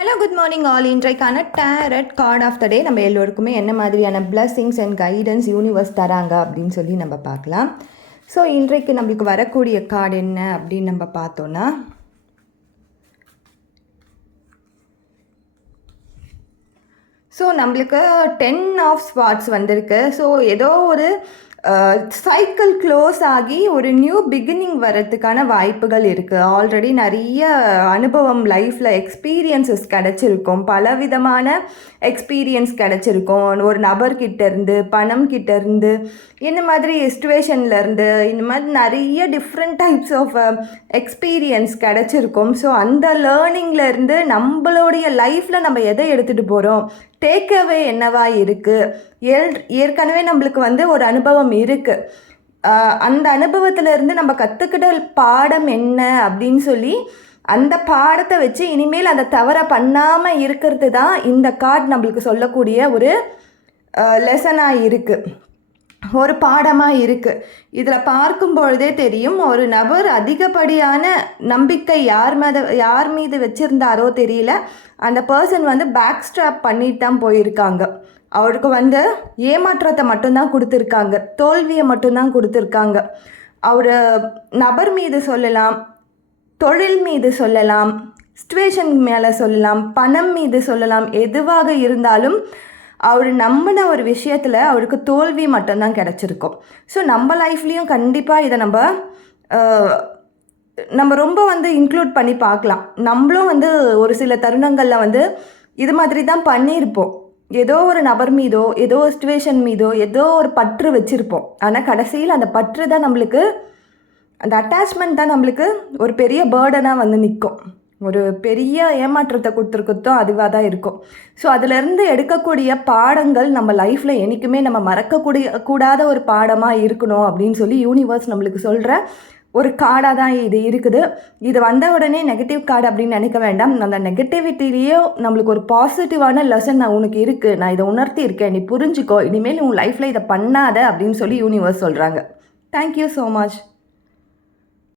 Hello good morning all. இன்றைக்கான tarot card of the டே நம்ம எல்லோருக்குமே என்ன மாதிரியான பிளஸ்ஸிங்ஸ் அண்ட் கைடன்ஸ் யூனிவர்ஸ் தராங்க அப்படின்னு சொல்லி நம்ம பார்க்கலாம். ஸோ இன்றைக்கு நம்மளுக்கு வரக்கூடிய கார்டு என்ன அப்படின்னு நம்ம பார்த்தோன்னா, ஸோ நம்மளுக்கு 10 ஆஃப் ஸ்பாட்ஸ் வந்திருக்கு. ஸோ ஏதோ ஒரு சைக்கிள் க்ளோஸ் ஆகி ஒரு நியூ பிகினிங் வர்றதுக்கான வாய்ப்புகள் இருக்குது. ஆல்ரெடி நிறைய அனுபவம் லைஃப்பில் எக்ஸ்பீரியன்ஸஸ் கிடச்சிருக்கும், பலவிதமான எக்ஸ்பீரியன்ஸ் கிடச்சிருக்கும். ஒரு நபர்கிட்டேருந்து, பணம் கிட்டேருந்து, இந்த மாதிரி சிச்சுவேஷன்லேருந்து, இந்த மாதிரி நிறைய டிஃப்ரெண்ட் டைப்ஸ் ஆஃப் எக்ஸ்பீரியன்ஸ் கிடச்சிருக்கும். ஸோ அந்த லேர்னிங்லேருந்து நம்மளுடைய லைஃப்பில் நம்ம எதை எடுத்துகிட்டு போகிறோம், டேக்அவே என்னவா இருக்குது, ஏற்கனவே நம்மளுக்கு ஒரு அனுபவம் இருக்குது, அந்த அனுபவத்திலேருந்து நம்ம கற்றுக்கிட்ட பாடம் என்ன அப்படின்னு சொல்லி அந்த பாடத்தை வச்சு இனிமேல் அதை தவற பண்ணாமல் இருக்கிறது தான் இந்த கார்டு நம்மளுக்கு சொல்லக்கூடிய ஒரு லெசனாக இருக்குது, ஒரு பாடமாக இருக்குது. இதில் பார்க்கும் பொழுதே தெரியும், ஒரு நபர் அதிகப்படியான நம்பிக்கை யார் மீது வச்சுருந்தாரோ தெரியல, அந்த பர்சன் பேக் ஸ்ட்ராப் பண்ணிட்டு தான் போயிருக்காங்க. அவருக்கு ஏமாற்றத்தை மட்டும்தான் கொடுத்துருக்காங்க, தோல்வியை மட்டும்தான் கொடுத்துருக்காங்க. அவர் நபர் மீது சொல்லலாம், தொழில் மீது சொல்லலாம், சிச்சுவேஷன் மேலே சொல்லலாம், பணம் மீது சொல்லலாம், எதுவாக இருந்தாலும் அவர் நம்பின ஒரு விஷயத்தில் அவருக்கு தோல்வி மட்டும்தான் கிடச்சிருக்கும். ஸோ நம்ம லைஃப்லேயும் கண்டிப்பாக இதை நம்ம ரொம்ப இன்க்ளூட் பண்ணி பார்க்கலாம். நம்மளும் ஒரு சில தருணங்களில் இது மாதிரி தான் பண்ணியிருப்போம். ஏதோ ஒரு நபர் மீதோ, ஏதோ ஒரு சிச்சுவேஷன் மீதோ ஏதோ ஒரு பற்று வச்சுருப்போம். ஆனால் கடைசியில் அந்த பற்று தான் நம்மளுக்கு, அந்த அட்டாச்மெண்ட் தான் நம்மளுக்கு ஒரு பெரிய பேர்டனாக நிற்கும், ஒரு பெரிய ஏமாற்றத்தை கொடுத்துருக்கத்தும் அதுவாக தான் இருக்கும். ஸோ அதிலேருந்து எடுக்கக்கூடிய பாடங்கள் நம்ம லைஃப்பில் என்றைக்குமே நம்ம மறக்கக்கூடாத ஒரு பாடமாக இருக்கணும் அப்படின்னு சொல்லி யூனிவர்ஸ் நம்மளுக்கு சொல்கிற ஒரு கார்டாக தான் இது இருக்குது. இது வந்த உடனே நெகட்டிவ் கார்டு அப்படின்னு நினைக்க வேண்டாம். அந்த நெகட்டிவிட்டிலேயே நம்மளுக்கு ஒரு பாசிட்டிவான லெசன் உனக்கு இருக்குது, நான் இதை உணர்த்தி இருக்கேன், நீ புரிஞ்சுக்கோ, இனிமேல் உன் லைஃப்பில் இதை பண்ணாத அப்படின்னு சொல்லி யூனிவர்ஸ் சொல்கிறாங்க. Thank you so much.